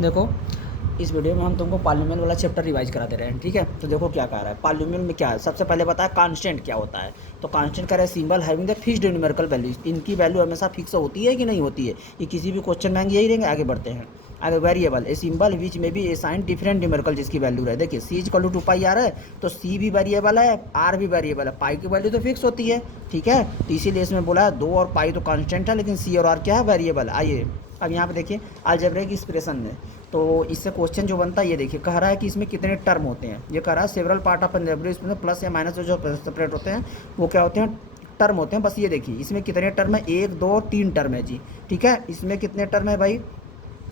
देखो, इस वीडियो में हम तुमको पॉलीनोमियल वाला चैप्टर रिवाइज करा दे रहे हैं, ठीक है। तो देखो क्या कह रहा है, पॉलीनोमियल में क्या है, सबसे पहले बताया कांस्टेंट क्या होता है। तो कांस्टेंट कह रहा है symbol having the fixed numerical value, इनकी वैल्यू हमेशा फिक्स होती है कि नहीं होती है। ये किसी भी क्वेश्चन में यही रहेंगे। आगे बढ़ते हैं। आगे वेरिएबल ए सिंबल विच में भी असाइन डिफरेंट न्यूमेरिकल, जिसकी वैल्यू रहे। देखिए C is equal to 2 pi r है, तो सी भी वेरिएबल है, आर भी वेरिएबल है, पाई की वैल्यू तो फिक्स होती है, ठीक है। तो इसीलिए इसमें बोला है 2 और पाई तो कांस्टेंट है, लेकिन सी और आर क्या है, वेरिएबल। आइए अब यहाँ पे देखिए अलजेब्रिक एक्सप्रेशन में, तो इससे क्वेश्चन जो बनता है ये देखिए, कह रहा है कि इसमें कितने टर्म होते हैं। ये कह रहा है सेवरल पार्ट ऑफ अलजेब्रिक इसमें प्लस या माइनस जो सेपरेट होते हैं वो क्या होते हैं, टर्म होते हैं। बस ये देखिए इसमें कितने टर्म है, 1 2 3 टर्म है जी, ठीक है। इसमें कितने टर्म है भाई,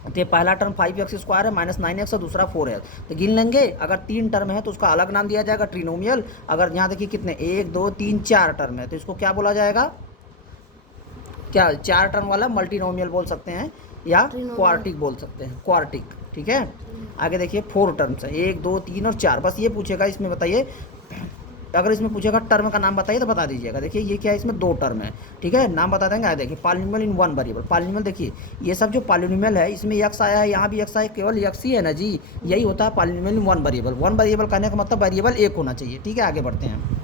तो पहला टर्म 5x² है माइनस 9x और दूसरा 4 है। तो गिन लेंगे, अगर 3 टर्म है तो उसका अलग नाम दिया जाएगा ट्रिनोमियल। अगर यहाँ देखिए कितने 1 2 3 4 टर्म है तो इसको क्या बोला जाएगा, क्या 4 टर्म वाला मल्टीनोमियल बोल सकते हैं या क्वार्टिक बोल सकते हैं, क्वार्टिक, ठीक है। आगे देखिए 4 टर्म्स है, 1 2 3 और 4। बस ये पूछेगा इसमें, बताइए अगर इसमें पूछेगा टर्म का नाम बताइए तो बता दीजिएगा। देखिए ये क्या है, इसमें 2 टर्म है, ठीक है, नाम बता देंगे। आगे देखिए polynomial in one variable, polynomial देखिए ये सब जो पॉलीनोमियल है इसमें x आया है, यहाँ भी x आया, केवल x ही है ना जी। यही होता है polynomial in one variable. One variable कहने का मतलब वेरिएबल एक होना चाहिए, ठीक है। आगे बढ़ते हैं,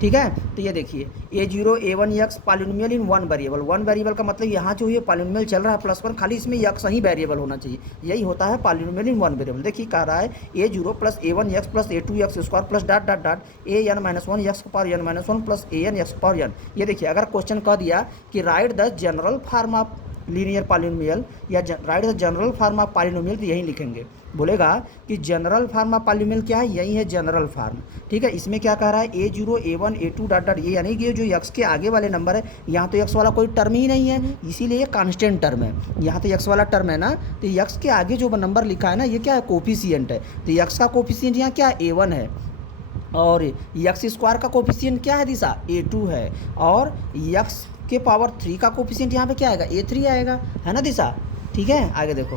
ठीक है। तो ये देखिए a0 a1 x polynomial in one variable. One variable का मतलब यहाँ जो ये पॉलिनोमियल चल रहा है +1, खाली इसमें x ही वेरिएबल होना चाहिए, यही होता है पॉलिनोमियल इन वन वेरिएबल। देखिए कह रहा है a0 plus a1 x plus a2 x square plus dot dot dot an-1 x power n-1 plus an x power n। ये देखिए अगर क्वेश्चन कह दिया कि write the general form of linear polynomial या write the general form of polynomial, तो यही लिखेंगे। बोलेगा कि जनरल फार्म ऑफ पॉलिनोमियल क्या है, यही है जनरल फार्म, ठीक है। इसमें क्या कह रहा है a0 a1 a2 dot dot, ये यानी कि जो x के आगे वाले नंबर है, यहाँ तो x वाला कोई टर्म ही नहीं है, इसीलिए ये कांस्टेंट टर्म है। यहाँ तो x वाला टर्म है ना, तो x के आगे जो नंबर लिखा है ना, ये क्या है, कोफिशिएंट है। तो x का कोफिशिएंट यहाँ क्या है, a1 है, और x स्क्वायर का कोफिशिएंट क्या है दिशा, a2 है, और x के पावर 3 का कोफिशिएंट यहाँ पे क्या आएगा, a3 आएगा, है ना दिशा, ठीक है। आगे देखो,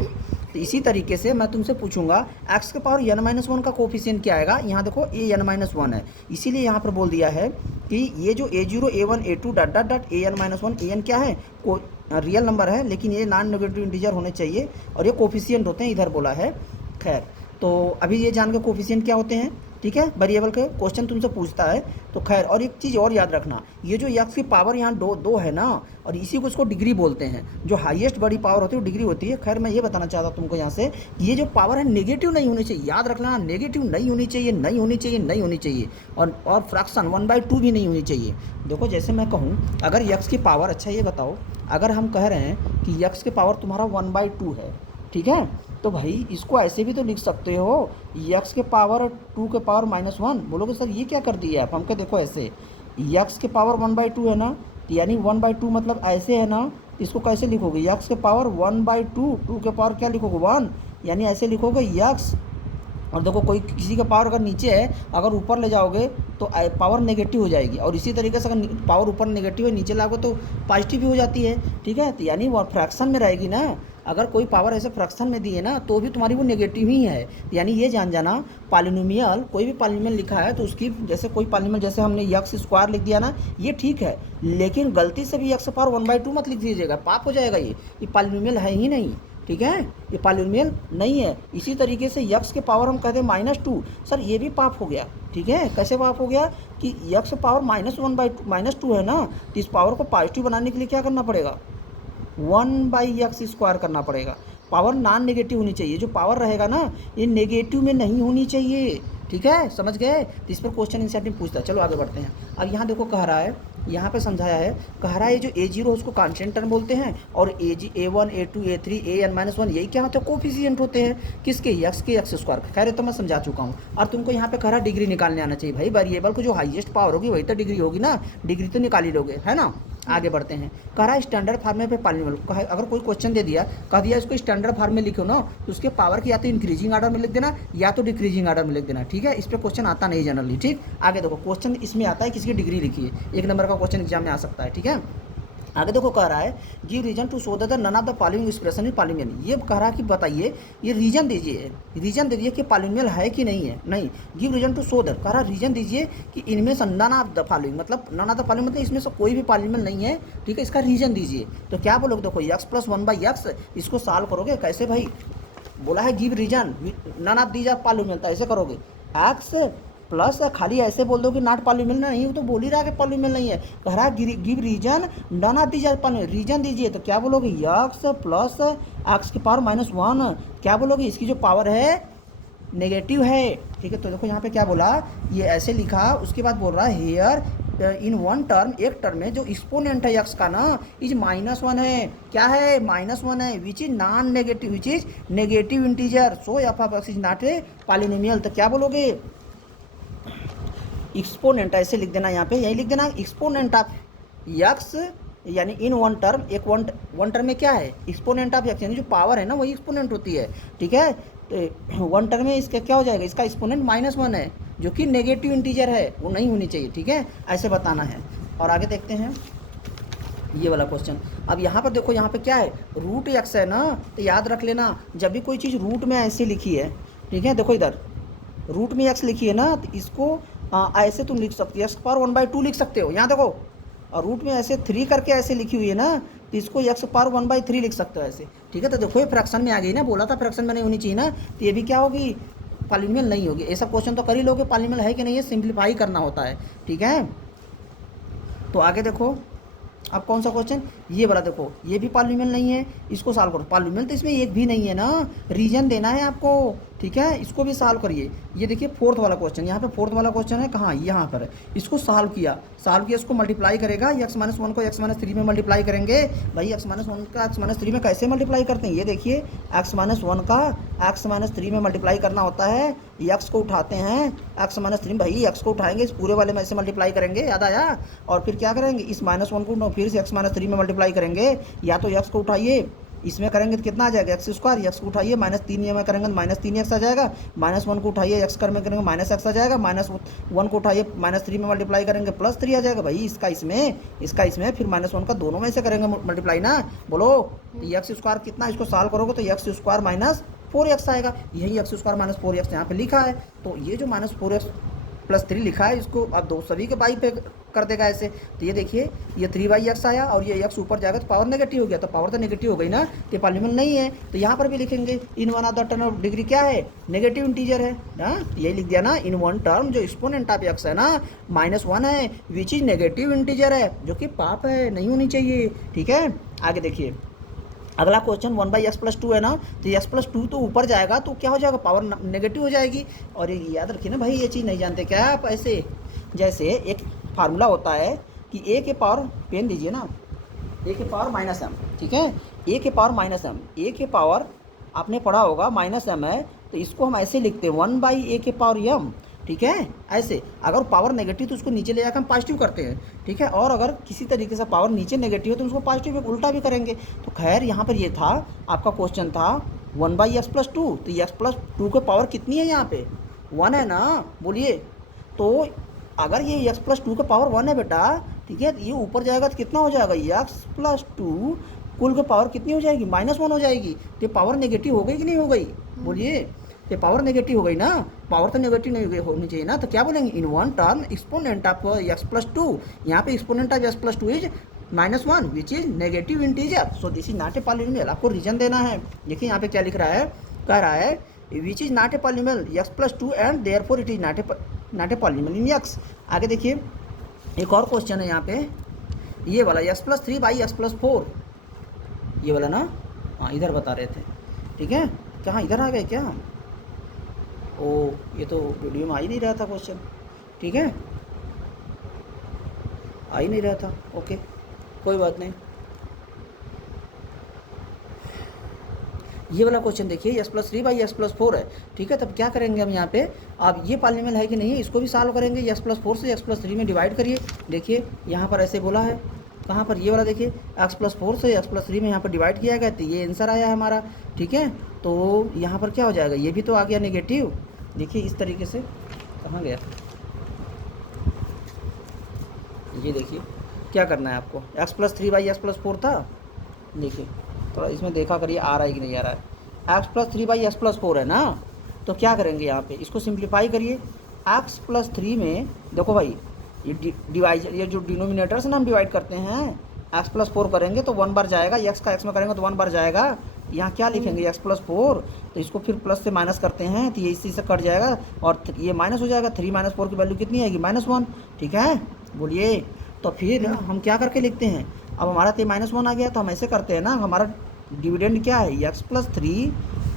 तो इसी तरीके से मैं तुमसे पूछूंगा x के पावर n-1 का कोफिशिएंट क्या आएगा। यहाँ देखो an-1 है, इसीलिए यहाँ पर बोल दिया है कि ये जो a0 a1 a2 dot dot dot an-1, an क्या है, को रियल नंबर है, लेकिन ये नॉन नेगेटिव इंटीजर होने चाहिए, और ये कोफिशिएंट होते हैं, इधर बोला है। खैर, तो अभी ये जान के कोफिशिएंट क्या होते हैं, ठीक है, वेरिएबल के क्वेश्चन तुमसे पूछता है तो खैर। और एक चीज़ और याद रखना, ये जो x की पावर यहाँ दो है ना, और इसी को इसको डिग्री बोलते हैं। जो हाईएस्ट बड़ी पावर होती है वो डिग्री होती है। खैर मैं ये बताना चाहता हूँ तुमको यहाँ से, ये जो पावर है नेगेटिव नहीं होनी चाहिए, याद रखना, नेगेटिव नहीं होनी चाहिए, नहीं होनी चाहिए, नहीं होनी चाहिए। और फ्रैक्शन 1/2 भी नहीं होनी चाहिए। देखो जैसे मैं कहूँ अगर x की पावर, अच्छा ये बताओ, अगर हम कह रहे हैं कि x की पावर तुम्हारा 1/2 है, ठीक है, तो भाई इसको ऐसे भी तो लिख सकते हो, x के पावर 2 के पावर -1। बोलोगे सर ये क्या कर दिया आप, हम क्या, देखो ऐसे x के पावर 1/2 है ना, तो यानी 1/2 मतलब ऐसे है ना, इसको कैसे लिखोगे, x के पावर 1/2, 2 के पावर क्या लिखोगे 1, यानी ऐसे लिखोगे x। और देखो कोई किसी का पावर अगर नीचे है, अगर ऊपर ले जाओगे तो पावर नेगेटिव हो जाएगी, और इसी तरीके से अगर पावर ऊपर नेगेटिव है नीचे लाओगे तो पॉजिटिव भी हो जाती है, ठीक है। तो यानी वो फ्रैक्शन में रहेगी ना, अगर कोई पावर ऐसे फ्रैक्शन में दी है ना तो भी तुम्हारी वो नेगेटिव ही है। यानी ये जान जाना, पॉलिनोमियल कोई भी पॉलिनोमियल लिखा है तो उसकी, जैसे कोई पॉलिनोमियल जैसे हमने x स्क्वायर लिख दिया ना, ये ठीक है, लेकिन गलती से भी x पावर 1/2 मत लिख दीजिएगा, पाप हो जाएगा। ये पॉलिनोमियल है ही नहीं, ठीक है, ये पॉलिनोमियल नहीं है। इसी तरीके से x के पावर हम कहते हैं -2, सर ये भी पाप हो गया, ठीक है। कैसे पाप हो गया कि x पावर -2 है ना, तो इस पावर को पॉजिटिव बनाने के लिए क्या करना पड़ेगा, 1/x² करना पड़ेगा। पावर नॉन नेगेटिव होनी चाहिए, जो पावर रहेगा ना ये नेगेटिव में नहीं होनी चाहिए, ठीक है, समझ गए। तो इस पर क्वेश्चन इंसेंटिव पूछता है। चलो आगे बढ़ते हैं। अब यहाँ देखो कह रहा है, यहाँ पे समझाया है, कह रहा है जो a0 उसको कांस्टेंट टर्म बोलते हैं, और a1 a2 a3 an-1 यही क्या होते हैं, कोफिशिएंट होते हैं, किसके, x के x स्क्वायर। खैर तो मैं समझा चुका हूँ। और तुमको यहाँ पे कह रहा है डिग्री निकालने आना चाहिए। भाई वेरिएबल को जो हाईएस्ट पावर होगी वही तो डिग्री होगी ना, डिग्री तो निकाल ही लोगे, है ना। आगे बढ़ते हैं। कह रहा है स्टैंडर्ड फॉर्म में पे पॉलिनोमियल, अगर कोई क्वेश्चन दे दिया, कह दिया इसको स्टैंडर्ड फॉर्म में लिखो ना, तो उसके पावर की या तो इंक्रीजिंग ऑर्डर में लिख देना या तो डिक्रीजिंग ऑर्डर में लिख देना, ठीक है। इस पर क्वेश्चन आता नहीं जनरली, ठीक। आगे देखो क्वेश्चन इसमें आता है किसकी डिग्री लिखिए, 1 नंबर का क्वेश्चन एग्जाम में आ सकता है, ठीक है। आगे देखो कह रहा है give reason to show that none of the following expression is polynomial. ये कह रहा है कि बताइए, ये रीजन दीजिए, रीजन दे दिए कि पॉलिनोमियल है कि नहीं है। नहीं, give reason to show that, कह रहा है रीजन दीजिए कि इनमें से नन ऑफ द फॉलोइंग, मतलब नन ऑफ द फॉलोइंग मतलब इसमें से कोई भी पॉलिनोमियल नहीं है, ठीक है। इसका रीजन दीजिए। तो क्या बोलोगे, देखो x + 1/x, इसको सॉल्व करोगे कैसे भाई, बोला है give reason, none of these are polynomial, तो ऐसे करोगे एक्स प्लस खाली ऐसे बोल दो कि नॉट पॉलीनोमियल नहीं, वो तो बोल ही रहा है कि पॉलीनोमियल नहीं है, कह रहा है give reason none of these are polynomial, reason दीजिए, तो क्या बोलोगे एक्स प्लस एक्स की पावर -1, क्या बोलोगे इसकी जो पावर है नेगेटिव है, ठीक है। तो देखो यहाँ पे क्या बोला, ये ऐसे लिखा, उसके बाद बोल रहा है हेयर इन वन टर्म, एक टर्म में जो एक्सपोनेंट है एक्स का ना इज -1 है, क्या है -1 है, which is non negative, which is negative integer, so F of x is not a polynomial, तो क्या बोलोगे एक्सपोनेंट, ऐसे लिख देना यहाँ पे, यही लिख देना एक्सपोनेंट ऑफ एक्स, यानी इन वन टर्म, एक वन टर्म में क्या है एक्सपोनेंट ऑफ एक्स, यानी जो पावर है ना वही एक्सपोनेंट होती है, ठीक है। तो वन टर्म में इसका क्या हो जाएगा, इसका एक्सपोनेंट -1 है जो कि नेगेटिव इंटीजर है, वो नहीं होनी चाहिए, ठीक है, ऐसे बताना है। और आगे देखते हैं ये वाला क्वेश्चन। अब यहाँ पर देखो, यहाँ पे क्या है रूट एक्स है ना, तो याद रख लेना जब भी कोई चीज़ रूट में ऐसे लिखी है, ठीक है, देखो इधर रूट में एक्स लिखी है ना, तो इसको ऐसे तुम लिख सकते हो, एक्स पावर 1/2 लिख सकते हो, यहाँ देखो, और रूट में ऐसे 3 करके ऐसे लिखी हुई है ना, तो इसको एक्स पावर 1/3 लिख सकते हो ऐसे, ठीक है। तो देखो ये फ्रैक्शन में आ गई ना, बोला था फ्रैक्शन में नहीं होनी चाहिए ना, तो ये भी क्या होगी पॉलीनोमियल नहीं होगी। ऐसा क्वेश्चन तो कर ही लोगे पॉलीनोमियल है कि नहीं है, सिंप्लीफाई करना होता है, ठीक है। तो आगे देखो, अब कौन सा क्वेश्चन, ये वाला देखो, ये भी पॉलीनोमियल नहीं है, इसको सॉल्व करो, पॉलीनोमियल तो इसमें एक भी नहीं है ना, रीजन देना है आपको, ठीक है, इसको भी सॉल्व करिए। ये देखिए फोर्थ वाला क्वेश्चन, यहाँ पे फोर्थ वाला क्वेश्चन है कहाँ, यहाँ पर है, इसको सॉल्व किया, इसको मल्टीप्लाई करेगा, x-1 को x-3 में मल्टीप्लाई करेंगे, भाई x-1 का x-3 में कैसे मल्टीप्लाई करते हैं, ये देखिए x-1 का x-3 में मल्टीप्लाई करना होता है, x को उठाते हैं x-3, भाई x को उठाएंगे इस पूरे वाले में ऐसे मल्टीप्लाई करेंगे, याद आया, और फिर क्या करेंगे इस -1 को फिर से x-3 में मल्टीप्लाई करेंगे, या तो x को उठाइए इसमें करेंगे तो कितना आ जाएगा x², x को उठाइए -3 में करेंगे तो -3x आ जाएगा, -1 को उठाइए x कर में करेंगे -x आ जाएगा, -1 को उठाइए -3 में मल्टीप्लाई करेंगे +3 आ जाएगा, भाई इसका इसमें फिर -1 का दोनों में से करेंगे मल्टीप्लाई ना, बोलो x² कितना, इसको सॉल्व करोगे तो x² -4x आएगा, यही x² -4x यहाँ पे लिखा है, तो ये जो -4x +3 लिखा है इसको अब दो सभी के बाई पे कर देगा ऐसे, तो ये देखिए ये 3/x आया और ये x ऊपर जाएगा तो पावर नेगेटिव हो गया, तो पावर तो नेगेटिव हो गई ना, तो पॉलीनोमियल नहीं है, तो यहाँ पर भी लिखेंगे in one of the term of degree क्या है नेगेटिव इंटीजर है ना, यही लिख दिया ना, इन वन टर्म जो एक्सपोनेंट ऑफ x है ना -1 है विच इज नेगेटिव इंटीजर है, जो कि पाप है, नहीं होनी चाहिए, ठीक है। आगे देखिए अगला क्वेश्चन 1/x+2 है ना, तो x+2 तो ऊपर जाएगा तो क्या हो जाएगा पावर नेगेटिव हो जाएगी, और ये याद रखिए ना भाई, ये चीज़ नहीं जानते क्या आप, ऐसे जैसे एक फार्मूला होता है कि a के पावर, पेन दीजिए ना, a के पावर -m, ठीक है, a के पावर -m, a के पावर आपने पढ़ा होगा -m है, तो इसको हम ऐसे लिखते हैं 1/a के पावर m, ठीक है, ऐसे अगर पावर नेगेटिव तो उसको नीचे ले जाकर हम पॉजिटिव करते हैं, ठीक है, और अगर किसी तरीके से पावर नीचे नेगेटिव है तो उसको पॉजिटिव उल्टा भी करेंगे। तो खैर यहाँ पर ये था आपका क्वेश्चन था 1/x+2, तो x+2 के पावर कितनी है, यहाँ पे 1 है ना, बोलिए, तो अगर ये x+2 का पावर 1 है बेटा, ठीक है, ये ऊपर जाएगा तो कितना हो जाएगा x+2 कुल की पावर कितनी हो जाएगी -1 हो जाएगी, तो पावर नेगेटिव हो गई कि नहीं हो गई, बोलिए, ये पावर नेगेटिव हो गई ना, पावर तो नेगेटिव नहीं होनी चाहिए ना, तो क्या बोलेंगे in one term exponent of x+2, यहाँ पे exponent of x+2 is -1 which is negative integer, so this is not a polynomial, आपको रीजन देना है। देखिए यहाँ पे क्या लिख रहा है, कह रहा है which is not a polynomial x+2 and therefore it is not a polynomial in x। आगे देखिए एक और क्वेश्चन है यहाँ पे, ये वाला x+3/x+4, ये वाला ना, हाँ इधर बता रहे थे, ठीक है, कहाँ इधर आ गए क्या, ओ ये तो वीडियो में आ ही नहीं रहा था क्वेश्चन, ठीक है, आ ही नहीं रहा था, ओके कोई बात नहीं। ये वाला क्वेश्चन देखिए x+3/x+4 है, ठीक है, तब क्या करेंगे हम यहाँ पे, अब ये पॉलीनोमियल है कि नहीं है इसको भी सॉल्व करेंगे, x+4 से x+3 में डिवाइड करिए, देखिए यहाँ पर ऐसे बोला है, कहाँ पर, ये वाला देखिए x+4 से x+3 में यहाँ पर डिवाइड किया गया, तो ये आंसर आया है हमारा, ठीक है। तो यहाँ पर क्या हो जाएगा, ये भी तो आ गया नेगेटिव, देखिए इस तरीके से, कहाँ गया, ये देखिए क्या करना है आपको, x+3/x+4 था, देखिए थोड़ा इसमें देखा करिए आ रहा है कि नहीं आ रहा है, x+3/x+4 है ना, तो क्या करेंगे यहाँ पे इसको सिंप्लीफाई करिए, x+3 में देखो भाई ये डिवाइड, ये जो डिनोमिनेटर से ना हम डिवाइड करते हैं, x+4 करेंगे तो 1 बार जाएगा, x का x में करेंगे तो 1 बार जाएगा, यहाँ क्या लिखेंगे x प्लस 4, तो इसको फिर प्लस से माइनस करते हैं तो ये इसी से कट जाएगा और ये माइनस हो जाएगा। 3 माइनस 4 की वैल्यू कितनी आएगी? -1। ठीक है, बोलिए। तो फिर हम क्या करके लिखते हैं? अब हमारा तो -1 आ गया, तो हम ऐसे करते हैं ना, हमारा डिविडेंड क्या है? x प्लस 3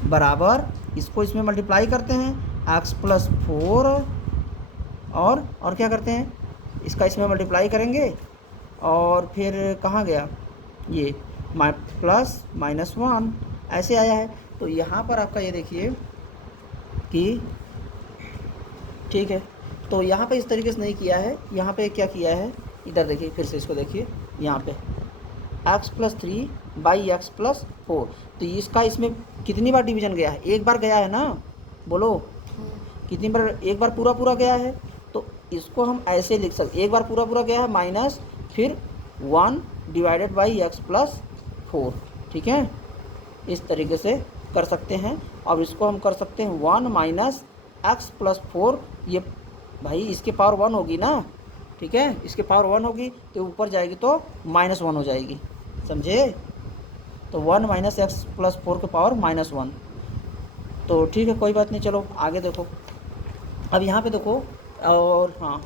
बराबर, इसको इसमें मल्टीप्लाई करते हैं x प्लस 4 और क्या करते हैं? इसका इसमें मल्टीप्लाई करेंगे और फिर कहाँ गया ये प्लस -1 ऐसे आया है। तो यहाँ पर आपका ये देखिए कि ठीक है, तो यहाँ पे इस तरीके से नहीं किया है, यहाँ पे क्या किया है? इधर देखिए, फिर से इसको देखिए, यहाँ पे x plus 3 by x plus 4, तो इसका इसमें कितनी बार डिवीजन गया है? एक बार गया है ना, बोलो कितनी बार? एक बार पूरा पूरा गया है। तो इसको हम ऐसे लिख सकते, एक बार पूरा पूरा गया है माइनस फिर 1 डिवाइडेड बाई एक्स प्लस 4। ठीक है, इस तरीके से कर सकते हैं। और इसको हम कर सकते हैं 1 माइनस एक्स प्लस 4, ये भाई इसके पावर 1 होगी ना, ठीक है, इसके पावर 1 होगी तो ऊपर जाएगी तो -1 हो जाएगी, समझे? तो 1 माइनस एक्स प्लस 4 के पावर -1। तो ठीक है, कोई बात नहीं, चलो आगे देखो। अब यहाँ पे देखो, और हाँ,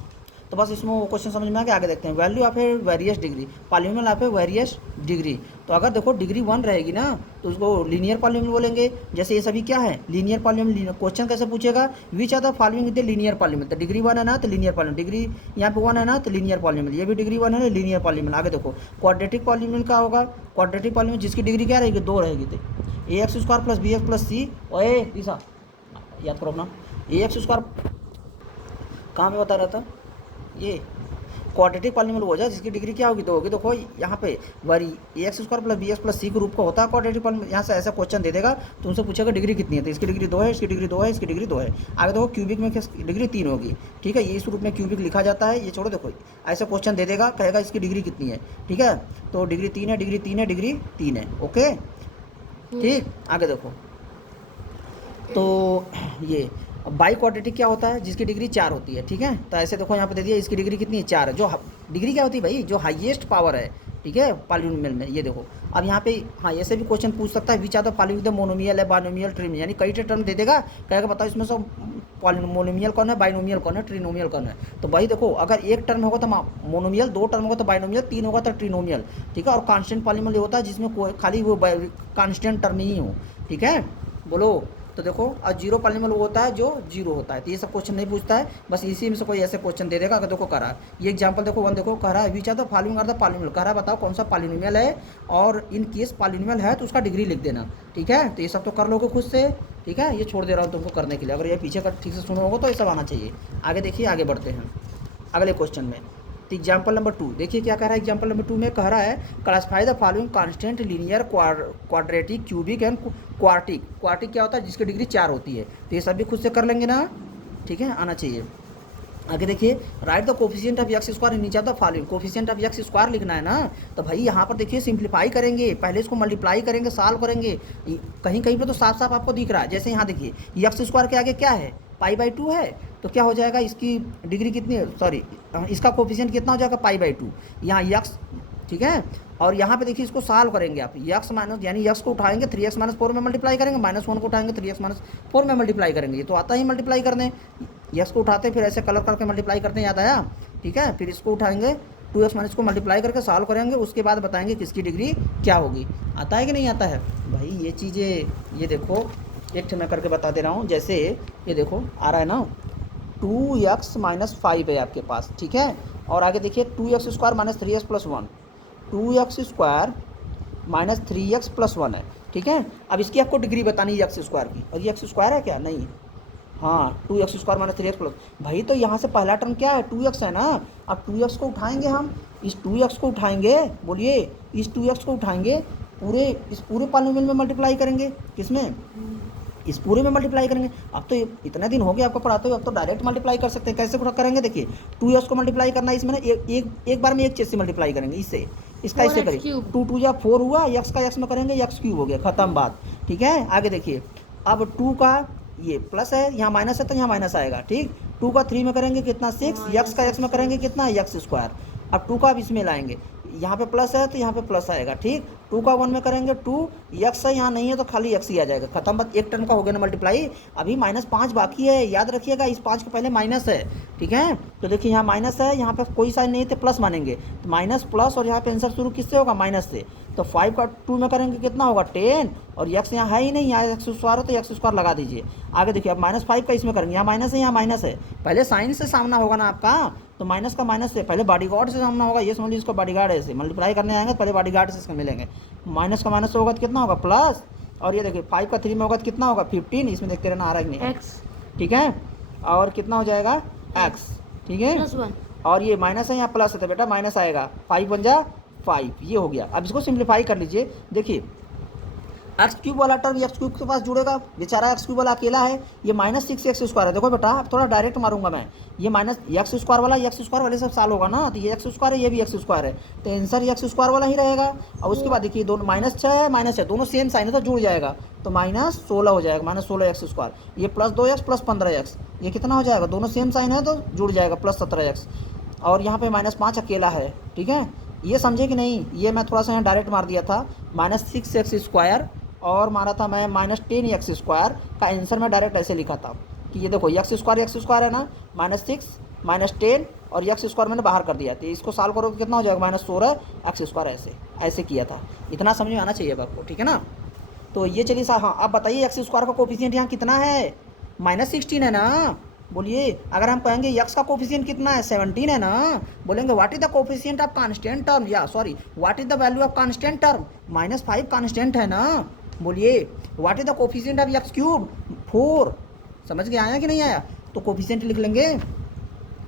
तो बस इसमें वो क्वेश्चन समझ में आ गया। आगे देखते हैं। Value of A various degree, polynomial of A various degree. तो अगर देखो डिग्री 1 रहेगी ना, तो उसको लीनियर पॉलीनोमियल बोलेंगे। जैसे ये सभी क्या है? Linear polynomial. क्वेश्चन कैसे पूछेगा? Which are the following the linear polynomial. तो डिग्री 1 है ना, तो लीनियर पॉलीनोमियल। डिग्री यहाँ पे 1 है ना, तो लीनियर पॉलीनोमियल। ये भी डिग्री 1 है, लीनियर पॉलीनोमियल। आगे देखो, क्वाड्रेटिक पॉलीनोमियल का होगा। क्वाड्रेटिक पॉलीनोमियल जिसकी डिग्री क्या रहेगी? 2 रहेगी। तो ax² plus bx plus c, ओए ईसा याद करो अपना, ax² कहाँ पे बता रहा था? ये क्वाड्रेटिक पॉलीनोमियल हो जाए जिसकी डिग्री क्या होगी? 2 होगी। देखो यहाँ पे worry ax² plus bx plus c के रूप का होता है क्वाड्रेटिक पॉलीनोमियल। यहाँ से ऐसा क्वेश्चन दे देगा, तुमसे पूछेगा डिग्री कितनी है, तो इसकी डिग्री 2 है, इसकी डिग्री 2 है, इसकी डिग्री 2 है। आगे देखो क्यूबिक में डिग्री 3 होगी। ठीक है, ये इस रूप में क्यूबिक लिखा जाता है। ये छोड़ो, देखो ऐसा क्वेश्चन दे देगा, कहेगा इसकी डिग्री कितनी है। ठीक है, तो डिग्री 3 है, डिग्री 3 है, डिग्री 3 है। ओके, ठीक। आगे देखो, तो ये बाई क्वाड्रेटिक क्या होता है? जिसकी डिग्री 4 होती है। ठीक है, तो ऐसे देखो यहाँ पे दे दिया, इसकी डिग्री कितनी है? 4 है। जो डिग्री क्या होती है भाई? जो हाईएस्ट पावर है। ठीक है, पॉलीनोमियल में। ये देखो, अब यहाँ पे हाँ, ऐसे भी क्वेश्चन पूछ सकता है, which are the following the monomial है, बाइनोमियल, ट्रिम, यानी कई टर्म दे देगा, कहेगा बताओ इसमें से मोनोमियल कौन है, बाइनोमियल कौन है, ट्रिनोमियल कौन है। तो भाई देखो, अगर एक टर्म होगा तो मोनोमियल, 2 टर्म होगा तो बाइनोमियल, 3 होगा तो ट्रिनोमियल। ठीक है, और कांस्टेंट पॉलीनोमियल होता है जिसमें खाली वो कांस्टेंट टर्म ही हो। ठीक है, बोलो। तो देखो, और जीरो पॉलीनोमियल वो होता है जो 0 होता है। तो ये सब क्वेश्चन नहीं पूछता है, बस इसी में से कोई ऐसे क्वेश्चन दे देगा। अगर देखो कह रहा है, ये एग्जांपल देखो 1 देखो, कह रहा है which are the following are the polynomial, कह रहा है बताओ कौन सा पॉलीनोमियल है, और इन केस पॉलीनोमियल है तो उसका डिग्री लिख देना। ठीक है, तो ये सब तो कर लोगे खुद से। ठीक है, ये छोड़ दे रहा हूँ तुमको करने के लिए, अगर ये पीछे का ठीक से सुनो होगा तो ये सब आना चाहिए। आगे देखिए, आगे बढ़ते हैं अगले क्वेश्चन में। तो एग्जाम्पल नंबर 2 देखिए क्या कह रहा है। एग्जाम्पल नंबर 2 में कह रहा है classify the following constant linear quadratic cubic and quartic. Quartic क्या होता है? जिसकी डिग्री 4 होती है। तो ये सब भी खुद से कर लेंगे ना। ठीक है, आना चाहिए। आगे देखिए, right the coefficient of x² नीचे the following. Coefficient of x² लिखना है ना, तो भाई यहाँ पर देखिए सिंप्लीफाई करेंगे, पहले इसको मल्टीप्लाई करेंगे, सॉल्व करेंगे। कहीं कहीं पे तो साफ साफ आपको दिख रहा है। जैसे यहाँ देखिए, x² के आगे क्या है? π/2 है। तो क्या हो जाएगा? इसकी डिग्री कितनी है? सॉरी, इसका कोफिशिएंट कितना हो जाएगा? π/2। यहाँ x, ठीक है, और यहाँ पे देखिए इसको सॉल्व करेंगे आप। x माइनस, यानी x को उठाएंगे 3x - 4 में मल्टीप्लाई करेंगे, -1 को उठाएंगे 3x - 4 में मल्टीप्लाई करेंगे। ये तो आता ही मल्टीप्लाई करने। x को उठाते हैं, फिर ऐसे कलर करके मल्टीप्लाई करते हैं, याद आया? ठीक है, फिर इसको उठाएंगे 2x - को मल्टीप्लाई करके सॉल्व करेंगे, उसके बाद बताएंगे किसकी डिग्री क्या होगी। आता है कि नहीं आता है भाई ये चीज़ें? ये देखो, एक मैं करके बता दे रहा हूँ। जैसे ये देखो आ रहा है ना, 2x - 5 है आपके पास। ठीक है, और आगे देखिए 2x² - 3x + 1, 2x² - 3x + 1 है। ठीक है, अब इसकी आपको डिग्री बतानी है x² की, और ये x² है क्या? नहीं, हाँ, 2x² - 3x + भाई, तो यहाँ से पहला टर्म क्या है? 2x है ना। अब 2x को उठाएंगे हम, इस 2x को उठाएंगे, बोलिए, इस 2x को उठाएंगे, इस पूरे पॉलीनोमियल में मल्टीप्लाई करेंगे। किसमें? इस पूरे में मल्टीप्लाई करेंगे। अब तो इतना दिन हो गया आपको पढ़ाते हुए, अब तो डायरेक्ट मल्टीप्लाई कर सकते हैं। कैसे करेंगे? देखिए, 2x को मल्टीप्लाई करना है इसमें ना, एक बार में एक चीज़ से मल्टीप्लाई करेंगे, इससे इसका इससे करेंगे। 2 2 या 4 हुआ, x का x में करेंगे, x³ हो गया, खत्म बात। ठीक है, आगे देखिए, अब 2 का ये प्लस है, यहाँ माइनस है तो यहाँ माइनस आएगा। ठीक, 2 का 3 में करेंगे कितना? 6, x का x में करेंगे कितना? x²। अब 2 का अब इसमें लाएंगे, यहाँ पे प्लस है तो यहाँ पे प्लस आएगा, ठीक। 2 का 1 में करेंगे 2, एक्स है यहाँ नहीं है तो खाली एक्स ही आ जाएगा, खत्म बात। एक टर्म का हो गया ना मल्टीप्लाई। अभी -5 बाकी है, याद रखिएगा इस 5 के पहले माइनस है, ठीक है। तो देखिए यहाँ माइनस है, यहाँ पे कोई साइन नहीं थे, प्लस मानेंगे तो माइनस प्लस, और यहाँ पे आंसर शुरू किससे होगा, माइनस से। तो 5 का 2 में करेंगे कितना होगा 10, और एक्स यहाँ है ही नहीं, यहाँ एक्स स्क्वायर हो तो एक्स स्क्वायर लगा दीजिए। आगे देखिए अब -5 का इसमें करेंगे, यहाँ माइनस है यहाँ माइनस है, पहले साइन से सामना होगा ना आपका, तो माइनस का माइनस से पहले बॉडीगार्ड से सामना होगा, ये समझ लीजिए इसको बॉडीगार्ड ऐसे मल्टीप्लाई करने आएंगे तो पहले बॉडीगार्ड से इसको मिलेंगे। माइनस का माइनस होगा तो कितना होगा प्लस, और ये देखिए 5 का 3 में होगा तो कितना होगा 15, इसमें देखते रहना आ रहा है कि नहीं एक्स, ठीक है। और कितना हो जाएगा एक्स, ठीक है। +1, और ये माइनस है यहाँ प्लस है तो बेटा माइनस आएगा, 5 बन जा 5, ये हो गया। अब इसको सिंप्लीफाई कर लीजिए, देखिए एक्स क्यूब वाला टर्म एक्स क्यूब के पास जुड़ेगा, बेचारा एक्स क्यूब वाला अकेला है, ये -6 एक्स स्क्वायर है। देखो बेटा अब थोड़ा डायरेक्ट मारूंगा मैं, ये माइनस एक्स स्क्वायर वाला एक्स स्क्वायर वाले सब साल होगा ना, तो ये एक्स स्क्वायर है ये भी एक्स स्क्वायर है, तो आंसर एक्स स्क्वायर वाला ही रहेगा। और उसके बाद देखिए दोनों -6 है दोनों सेम साइन है तो जुड़ जाएगा, तो -16 हो जाएगा, -16 एक्स स्क्वायर, ये +2x + 15x, ये कितना हो जाएगा, दोनों सेम साइन है तो जुड़ जाएगा +17x। और यहाँ पे -5 अकेला है, ठीक है। ये समझे कि नहीं, ये मैं थोड़ा सा यहाँ डायरेक्ट मार दिया था, -6 एक्स स्क्वायर और मारा था मैं -10 एक्स स्क्वायर का आंसर मैं डायरेक्ट ऐसे लिखा था कि ये देखो एक्स स्क्वायर है ना, -6 -10 और एक्स स्क्वायर मैंने बाहर कर दिया, तो इसको सॉल्व करोगे कितना हो जाएगा -16 एक्स स्क्वायर, ऐसे किया था। इतना समझ में आना चाहिए आपको, ठीक है ना। तो ये चलिए हाँ आप बताइए एक्स स्क्वायर का कोफिशिएंट यहाँ कितना है, -16 है ना, बोलिए। अगर हम कहेंगे एक्स का कोफिशिएंट कितना है 17 है ना, बोलेंगे what is the coefficient of constant term, या sorry what is the value of constant term, -5 constant है ना, बोलिए what is the coefficient of x cube 4, समझ के आया कि नहीं आया, तो कोफिशिएंट लिख लेंगे।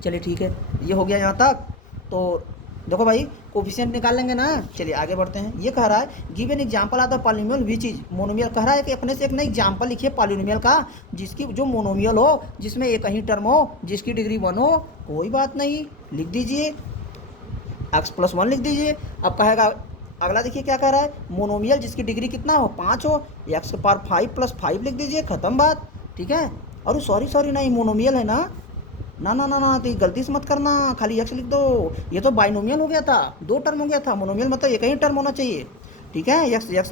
चलिए ठीक है, ये हो गया यहाँ तक। तो देखो भाई कोफिशिएंट निकाल लेंगे ना, चलिए आगे बढ़ते हैं। ये कह रहा है give an example of the polynomial which is monomial, कह रहा है कि अपने से एक ना एग्जांपल लिखिए पॉलिनोमियल का जिसकी जो मोनोमियल हो, जिसमें एक ही टर्म हो, जिसकी डिग्री 1 हो। कोई बात नहीं, लिख दीजिए x+1 लिख दीजिए। अब कहेगा अगला, देखिए क्या कह रहा है, मोनोमियल जिसकी डिग्री कितना हो 5 हो, x के पावर 5 + 5 लिख दीजिए, खत्म बात, ठीक है। और सॉरी नहीं मोनोमियल है ना, ना तो गलती से मत करना, खाली एक्स लिख दो, ये तो बाइनोमियल हो गया था, 2 टर्म हो गया था, मोनोमियल मतलब एक ही टर्म होना चाहिए, ठीक है। एक्स